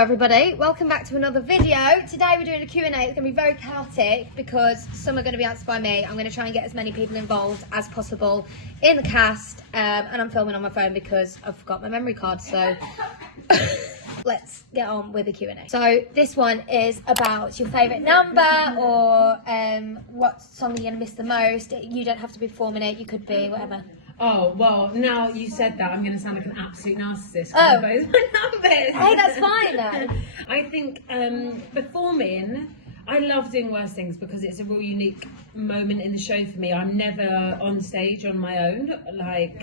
Hello everybody, welcome back to another video. Today we're doing a Q&A. It's going to be very chaotic because some are going to be answered by me. I'm going to try and get as many people involved as possible in the cast, and I'm filming on my phone because I've forgot my memory card, so let's get on with the Q&A. So this one is about your favourite number or what song you're going to miss the most. You don't have to be performing it, you could be, whatever. Oh, well, now you said that, I'm going to sound like an absolute narcissist. Oh. Those my numbers. Hey, that's fine though. I think performing, I love doing Worst Things because it's a real unique moment in the show for me. I'm never on stage on my own. Like,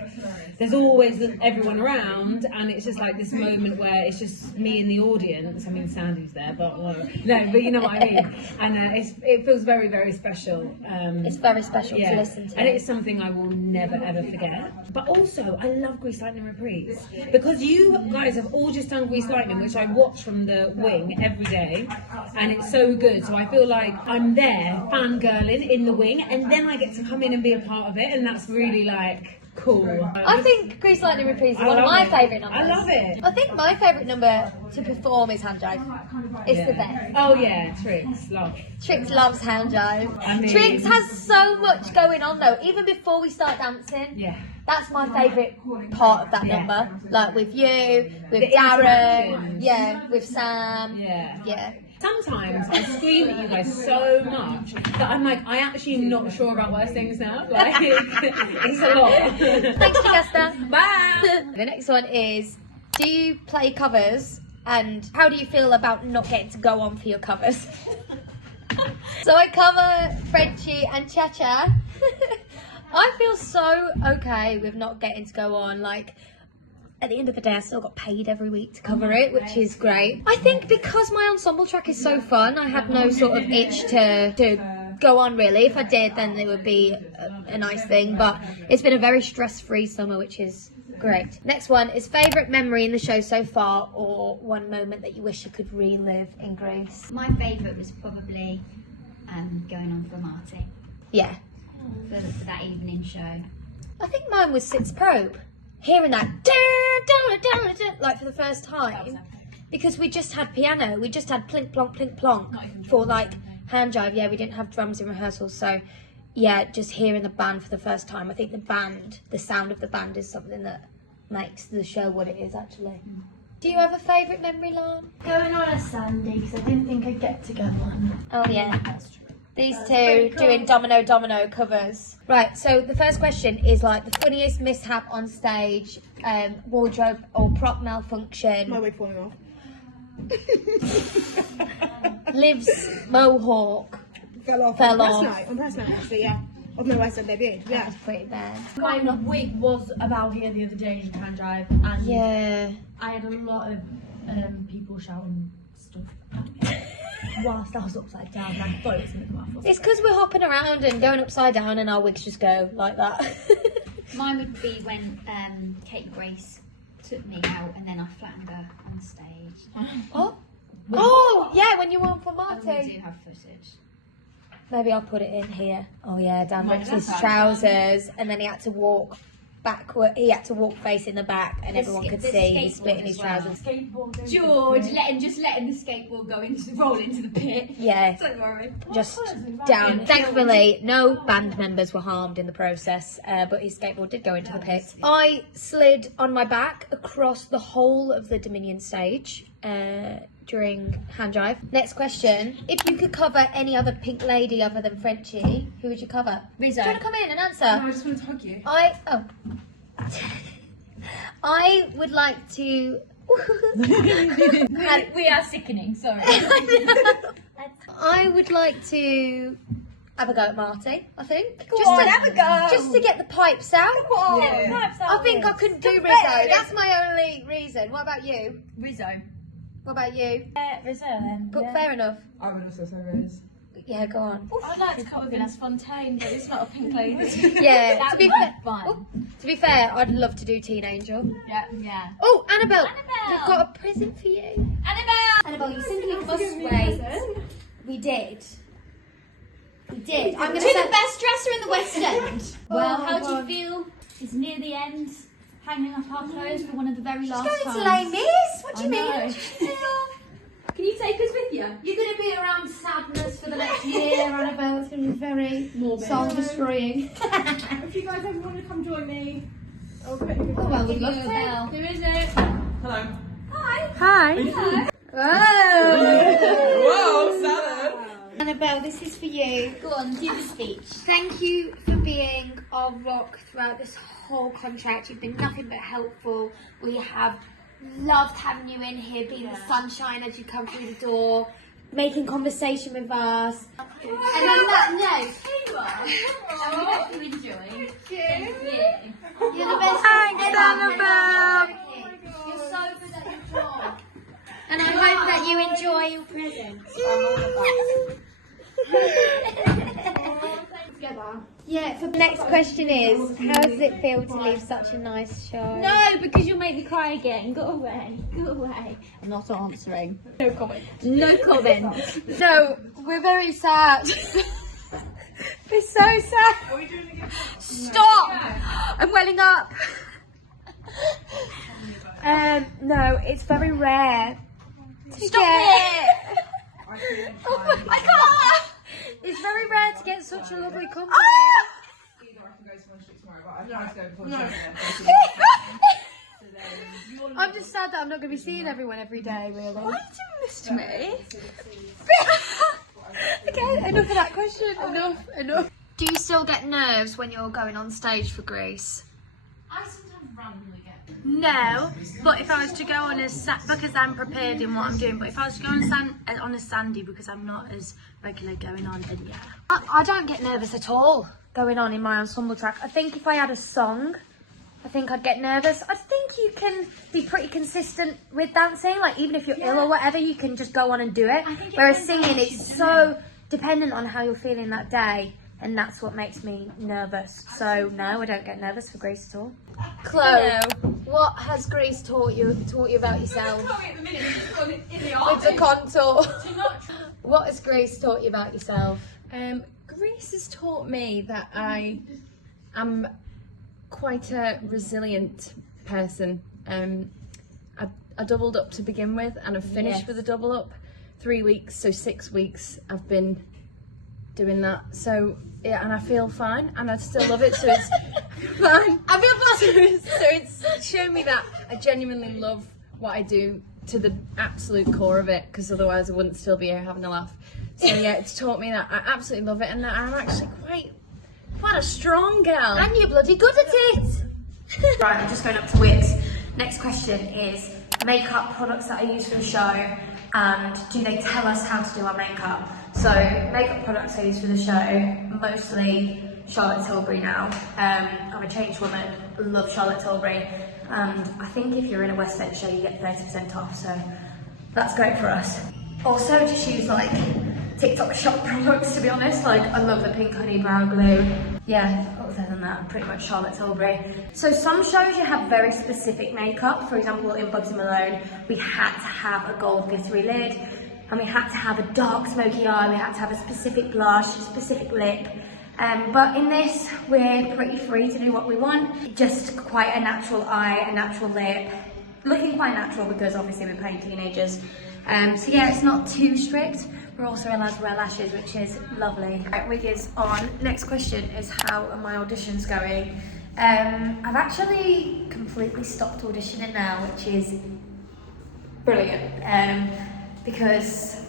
there's always everyone around, and it's just like this moment where it's just me in the audience. I mean, Sandy's there, but no, but you know what I mean. And it feels very, very special. It's very special to listen to. And it's something I will never, ever forget. But also, I love Grease Lightning Reprise because you guys have all just done Grease Lightning, which I watch from the wing every day, and it's so good. So I feel like I'm there fangirling in the wing, and then I get to come in and be a part of it, and that's really like cool. I think Grease Lightning Reprise is one of my favourite numbers. I love it. I think my favourite number to perform is Hand Jive. It's the best. Oh yeah, Trix, love. Trix loves Hand Jive. I mean, Trix has so much going on though, even before we start dancing. Yeah. That's my favourite part of that number. Like with you, with The Darren, yeah, with Sam. Yeah. Sometimes I scream at you guys so much that I'm like, I actually am not sure about Worst Things now. Like, it's a lot. Thanks, Augusta. Bye. The next one is, do you play covers and how do you feel about not getting to go on for your covers? So I cover Frenchie and Cha-Cha. I feel so okay with not getting to go on. Like, at the end of the day, I still got paid every week to cover it, which is great. I think because my ensemble track is so fun, I had no sort of itch to go on really. If I did, then it would be a nice thing, but it's been a very stress-free summer, which is great. Next one is favourite memory in the show so far, or one moment that you wish you could relive in Greece. My favourite was probably going on for Marty. Yeah. For that evening show. I think mine was Six Probe. Hearing that like for the first time, because we just had piano, we just had plink plonk for like Hand Jive. Yeah, we didn't have drums in rehearsals, so yeah, just hearing the band for the first time. I think the sound of the band is something that makes the show what it is actually. Do you have a favourite memory, Lan? Going on a Sunday because I didn't think I'd get to go on. Oh yeah. These two doing domino covers. Right, so the first question is like the funniest mishap on stage, wardrobe or prop malfunction. My wig falling off. Liv's mohawk Fell off. On press night actually, yeah. Of my West End debut. Yeah. That's pretty bad. My wig was about here the other day in Hand Drive, and Yeah. I had a lot of people shouting stuff at me whilst I was upside down, and I thought it was going to come off. It's because we're hopping around and going upside down and our wigs just go like that. Mine would be when Kate Grace took me out and then I flattened her on stage. Oh, yeah, when you were on for And we Marty. do have footage. Maybe I'll put it in here. Oh yeah, Dan ripped his that's trousers and then he had to walk backward. He had to walk facing the back and everyone could the see he's skateboard splitting his as well. trousers. Skateboarding. George, letting the skateboard roll into the pit. Yeah. Don't worry. Just down. Thankfully, no band members were harmed in the process, but his skateboard did go into the pit. I slid on my back across the whole of the Dominion stage during Hand Jive. Next question. If you could cover any other Pink Lady other than Frenchie, who would you cover? Rizzo. Do you want to come in and answer? I just wanted to hug you. I would like to... We are sickening, sorry. I would like to have a go at Marty, I think. Have a go. Just to get the pipes out. Yeah. I think I couldn't do Rizzo. That's my only reason. What about you? Rizzo. What about you? Rizzo then. But fair enough. I would also say Riz. Yeah, go on. I'd like to cover being a spontaneous, but it's not a Pink Lady. Yeah, to be fair, Fun. to be fair, I'd love to do Teen Angel. Yeah. Oh, Annabelle, Annabelle. we've got a present for you. Annabelle, You simply must wait. We did. I'm gonna to the send. best dresser in the West End. Well, Oh, how do God. you feel? It's near the end, hanging up our clothes for one of the very last Going to times. Les Mis? What do you I mean? know. How do you feel? Can you take us with you? You're going to be around sadness for the next year, Annabelle. It's going to be very soul destroying. If you guys ever want to come join me, Oh, well, we'd love to. Who is it? Hello. Hi. Whoa, salad. Annabelle, this is for you. Go on, do the speech. Thank you for being our rock throughout this whole contract. You've been nothing but helpful. We have loved having you in here, being the sunshine as you come through the door, making conversation with us. And on that note, I hope you enjoy. Thank you. you're the best. Thanks, Annabelle. You're so good at your job. And I hope that you enjoy your presents from all of us. Yeah, so the next question is, how does it feel to leave such a nice show? No, because you'll make me cry again. Go away. Go away. I'm not answering. No comment. No comment. No, we're very sad. We're so sad. Are we doing it again? Stop! I'm welling up. No, it's very rare. Stop it! I can't. It's very rare to get such a lovely company. Either I can go to one street tomorrow, but I have to go before I'm just sad that I'm not going to be seeing everyone every day, really. Why are you doing this to me? Okay, enough of that question. Enough. Do you still get nerves when you're going on stage for Greece? I sometimes randomly get. No, but if I was to go on a because I'm prepared in what I'm doing, but if I was to go on a sandy because I'm not as regular going on, then yeah. I don't get nervous at all going on in my ensemble track. I think if I had a song, I think I'd get nervous. I think you can be pretty consistent with dancing. Like, even if you're ill or whatever, you can just go on and do it. Whereas singing, it's so dependent on how you're feeling that day. And that's what makes me nervous. So, no, I don't get nervous for Greece at all. Chloe, what has Greece taught you about yourself? With the contour. What has Greece taught you about yourself? Greece has taught me that I am quite a resilient person. I doubled up to begin with, and I've finished with a double up. 3 weeks, so 6 weeks I've been doing that. So yeah, and I feel fine, and I still love it. So it's fine. I feel fine. So it's shown me that I genuinely love what I do to the absolute core of it, because otherwise I wouldn't still be here having a laugh. So yeah, it's taught me that I absolutely love it, and that I'm actually quite a strong girl. And you're bloody good at it! Right, I'm just going up to Wix. Next question is makeup products that I use for the show, and do they tell us how to do our makeup? So, makeup products I use for the show, mostly Charlotte Tilbury now. I'm a changed woman, love Charlotte Tilbury, and I think if you're in a West End show you get 30% off, so that's great for us. Also, just use like TikTok shop products, to be honest. Like, I love the pink honey brow glue. Yeah, other than that, pretty much Charlotte Tilbury. So some shows you have very specific makeup. For example, in Bugsy Malone, we had to have a gold glittery lid, and we had to have a dark smoky eye, we had to have a specific blush, a specific lip. But in this, we're pretty free to do what we want. Just quite a natural eye, a natural lip. Looking quite natural because obviously we're playing teenagers. So yeah, it's not too strict. We're also allowed to wear lashes, which is lovely. Right, wig is on. Next question is, how are my auditions going? I've actually completely stopped auditioning now, which is brilliant. Because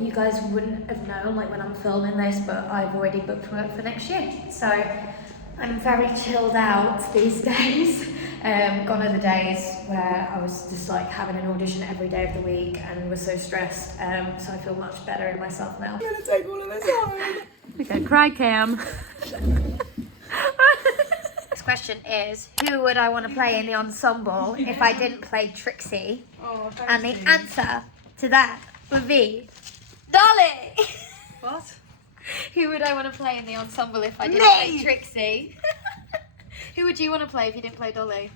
you guys wouldn't have known, like, when I'm filming this, but I've already booked work for next year. So I'm very chilled out these days. Gone are the days where I was just like having an audition every day of the week and was so stressed. So I feel much better in myself now. I'm gonna take all of this home. Okay, cry cam. Next question is, who would I want to play in the ensemble if I didn't play Trixie? Oh, And the answer to that would be Dolly! What? Who would I want to play in the ensemble if I didn't play Trixie? Who would you want to play if you didn't play Dolly?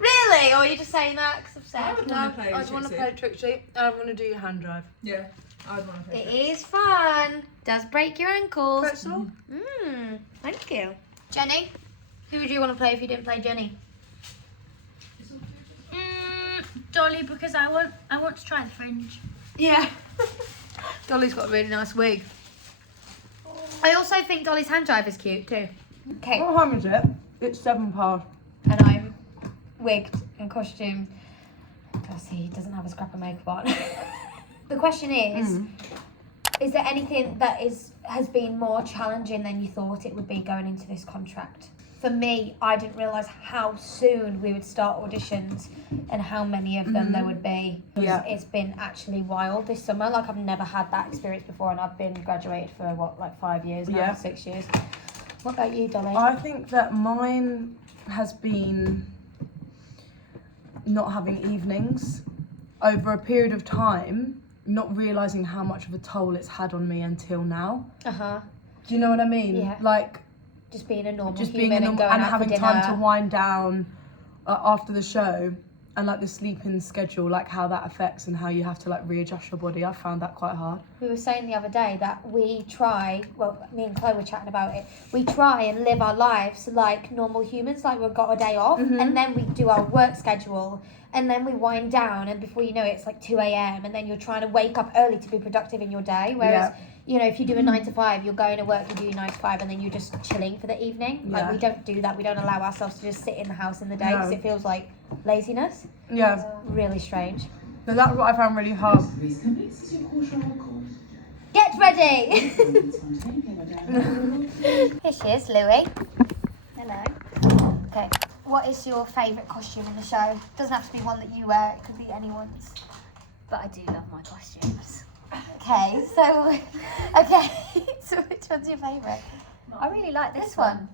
Really? Or are you just saying that because I've said? I would want to play I'd want to play Trixie. I want to do your hand drive. Yeah, I would want to play It is fun. Does break your ankles. Pretzel? Thank you. Jenny? Who would you want to play if you didn't play Jenny? Dolly, because I want to try the fringe. Yeah. Dolly's got a really nice wig. I also think Dolly's hand drive is cute too. Okay. What time is it? It's £7. And I'm wigged and costumed. Plus he doesn't have a scrap of makeup on. The question is there anything that has been more challenging than you thought it would be going into this contract? For me, I didn't realise how soon we would start auditions and how many of them there would be. Yeah. It's been actually wild this summer. Like, I've never had that experience before, and I've been graduated for, what, like 5 years now, 6 years. What about you, Dolly? I think that mine has been not having evenings over a period of time, not realising how much of a toll it's had on me until now. Uh-huh. Do you know what I mean? Yeah. Like, Just being a normal just human being a and normal going and out having for time dinner. to wind down after the show, and like the sleeping schedule, like how that affects and how you have to like readjust your body. I found that quite hard. We were saying the other day that we try, well, me and Chloe were chatting about it, we try and live our lives like normal humans, like we've got a day off, and then we do our work schedule, and then we wind down, and before you know it, it's like 2 a.m, and then you're trying to wake up early to be productive in your day, whereas, you know, if you do a 9 to 5, you're going to work, you do your 9 to 5, and then you're just chilling for the evening. Like, we don't do that. We don't allow ourselves to just sit in the house in the day, because it feels like laziness. Yeah. Really strange. So that's what I found really hard. Get ready! Here she is, Louie. Hello. Okay, what is your favourite costume in the show? Doesn't have to be one that you wear, it could be anyone's. But I do love my costumes. Okay, so which one's your favourite? I really like This one.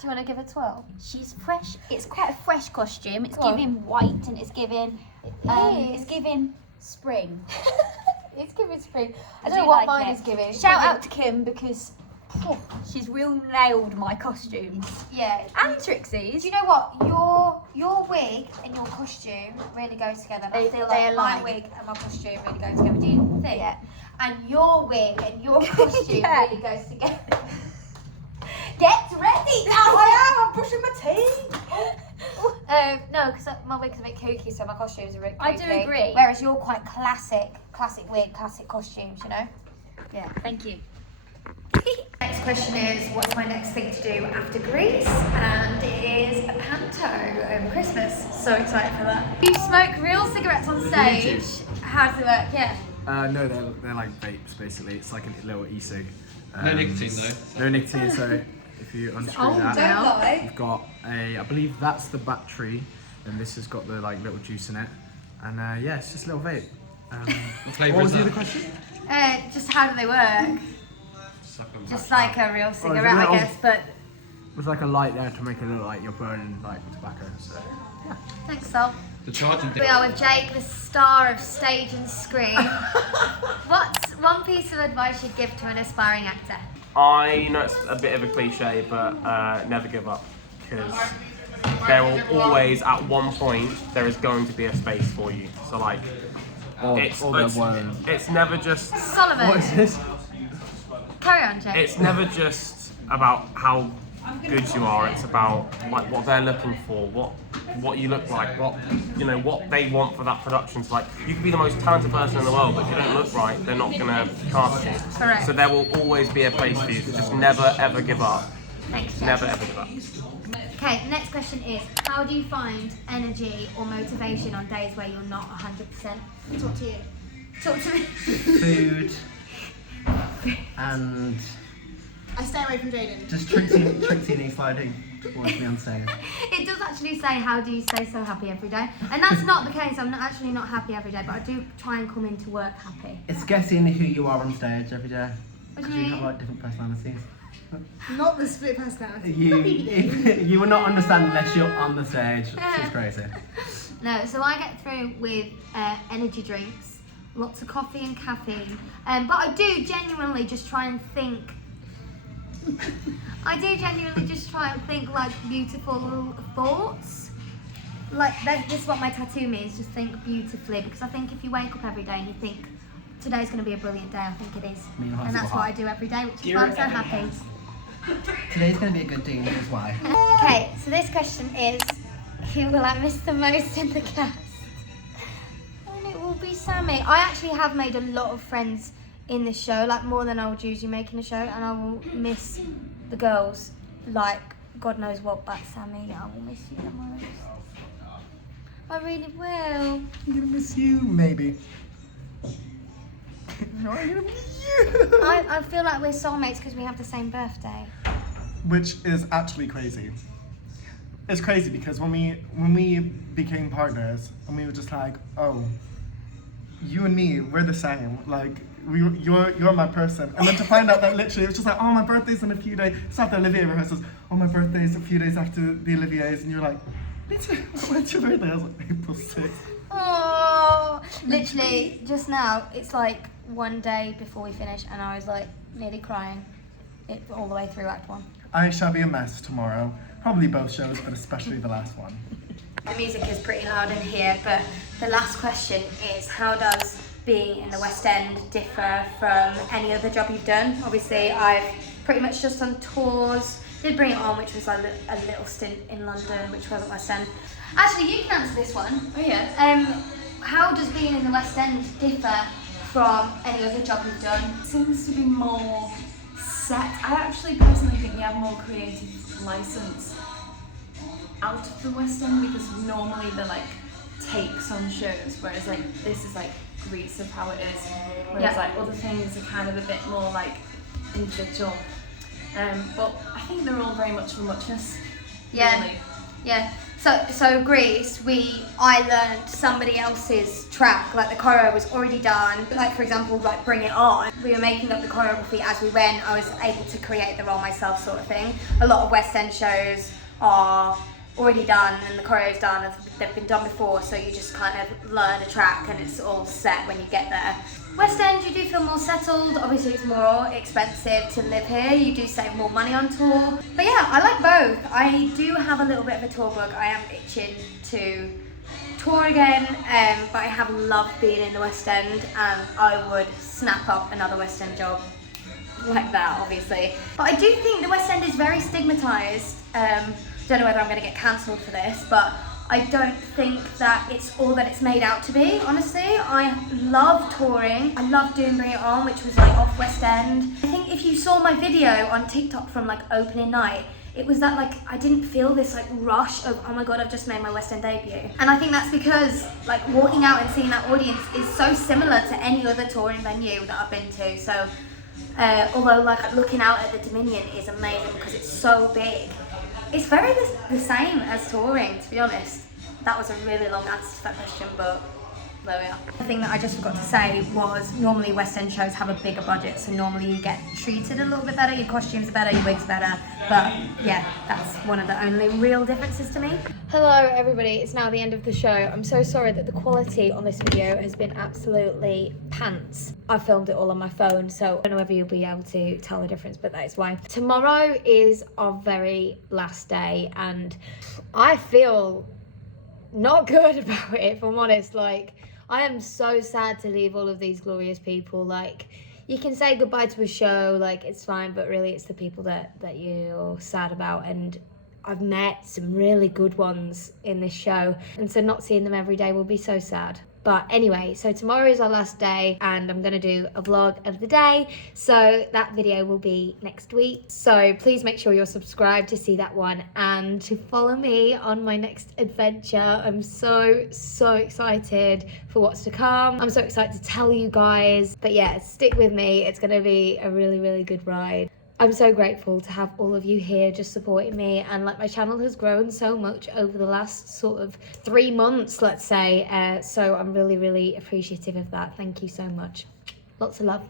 Do you want to give it a twirl? She's fresh. It's quite a fresh costume. It's Go on. giving white and it's giving is. it's giving spring. It's giving spring. I I don't know do what like mine it. is giving. Shout out to Kim because she's real nailed my costumes. Yeah. And Trixie's. Do you know what? Your wig and your costume really go together. I feel they like my align. wig and my costume really go together. Do you think? Yeah. And your wig and your costume Yeah. really goes together. Get ready! I'm brushing my teeth. No, because my wig's a bit kooky, so my costumes are a bit kooky. I do agree. Whereas you're quite classic wig, classic costumes, you know? Yeah, thank you. Next question is, what's my next thing to do after Greece? And it is a panto over Christmas. So excited for that. You smoke real cigarettes on stage. How does it work? Yeah. No, they're like vapes basically. It's like a little e-cig. No nicotine though. No nicotine, so if you unscrew that, you've got I believe that's the battery, and this has got the like little juice in it. And yeah, it's just a little vape. What was the other question? Just how do they work? Just like a real cigarette, I guess, but... With like a light there to make it look like you're burning like tobacco, so yeah. Thanks, Sol. The charging We are with Jake, the star of stage and screen. What's one piece of advice you'd give to an aspiring actor? I know it's a bit of a cliche, but never give up, because there will always, at one point, there is going to be a space for you. So like, it's never just... Solomon. What is this? Carry on, Jake. It's never just about how good you are. It's about like what they're looking for, what you look like, what they want for that production. So like, you could be the most talented person in the world, but if you don't look right, they're not gonna cast you. Correct. So there will always be a place for you. So just never ever give up. Thanks, Jake. Never ever give up. Okay, the next question is, how do you find energy or motivation on days where you're not 100%? Talk to you. Talk to me. Food and I stay away from Jaden. just Trixie knee sliding towards me on stage. It does actually say, how do you stay so happy every day? And that's not the case. I'm actually not happy every day, but I do try and come into work happy. It's guessing who you are on stage every day. What do Because you you mean? have like different personalities. Not the split personality. You will not understand unless you're on the stage. It's crazy. No, so I get through with energy drinks, lots of coffee and caffeine, but I do genuinely just try and think. Like beautiful thoughts. Like this is what my tattoo means. Just think beautifully, because I think if you wake up every day and you think today's going to be a brilliant day, I think it is, and that's what I do every day, which is why I'm so happy. Today's going to be a good day, here's why. Okay, so this question is, who will I miss the most in the cast? And it will be Sammy. I actually have made a lot of friends in this show, like more than I would usually make in a show, and I will miss the girls like God knows what, but Sammy, I will miss you the most. I really will. I'm gonna miss you, maybe. No, I'm gonna miss you. I feel like we're soulmates because we have the same birthday. Which is actually crazy. It's crazy because when we became partners and we were just like, oh, you and me, we're the same. Like you're my person. And then to find out that literally it was just like, oh, my birthday's in a few days. It's after Olivier rehearsals. Oh, my birthday's a few days after the Olivier's, and you're like, when's your birthday? I was like, April 6th. Oh, literally just now. It's like one day before we finish, and I was like nearly crying, it all the way through Act 1. I shall be a mess tomorrow. Probably both shows, but especially the last one. The music is pretty loud in here, but the last question is, how does being in the West End differ from any other job you've done? Obviously, I've pretty much just done tours, did Bring It On, which was like a little stint in London, which wasn't West End. Actually, you can answer this one. Oh yeah. How does being in the West End differ from any other job you've done? Seems to be more set. I actually personally think we have more creative license out of the West End, because normally they're like takes on shows, whereas like this is like Greece of how it is, whereas like other things are kind of a bit more like individual. But I think they're all very much for muchness. Yeah. Really. Yeah. So Greece, I learned somebody else's track, like the choreo was already done. Like for example, like Bring It On, we were making up the choreography as we went. I was able to create the role myself, sort of thing. A lot of West End shows are already done and the choreo's done, and they've been done before, so you just kind of learn a track and it's all set when you get there. West End, you do feel more settled. Obviously it's more expensive to live here, you do save more money on tour. But yeah, I like both. I do have a little bit of a tour book. I am itching to tour again, but I have loved being in the West End, and I would snap up another West End job like that, obviously. But I do think the West End is very stigmatised. Don't know whether I'm going to get cancelled for this, but I don't think that it's all that it's made out to be, honestly. I love touring. I love doing Bring It On, which was like off West End. I think if you saw my video on TikTok from like opening night, it was that like I didn't feel this like rush of, oh my god, I've just made my West End debut. And I think that's because like walking out and seeing that audience is so similar to any other touring venue that I've been to. So although like looking out at the Dominion is amazing because it's so big, it's very the same as touring, to be honest. That was a really long answer to that question, but there we are. The thing that I just forgot to say was normally West End shows have a bigger budget, so normally you get treated a little bit better, your costumes are better, your wigs are better, but yeah, that's one of the only real differences to me. Hello everybody, it's now the end of the show. I'm so sorry that the quality on this video has been absolutely pants. I filmed it all on my phone, so I don't know whether you'll be able to tell the difference, but that is why. Tomorrow is our very last day, and I feel not good about it, if I'm honest. Like, I am so sad to leave all of these glorious people. Like, you can say goodbye to a show, like, it's fine, but really it's the people that you're sad about. And I've met some really good ones in this show, and so not seeing them every day will be so sad. But anyway, so tomorrow is our last day, and I'm gonna do a vlog of the day, so that video will be next week. So please make sure you're subscribed to see that one and to follow me on my next adventure. I'm so excited for what's to come. I'm so excited to tell you guys. But yeah, stick with me. It's gonna be a really good ride. I'm so grateful to have all of you here just supporting me, and like my channel has grown so much over the last sort of 3 months, let's say, so I'm really appreciative of that. Thank you so much. Lots of love.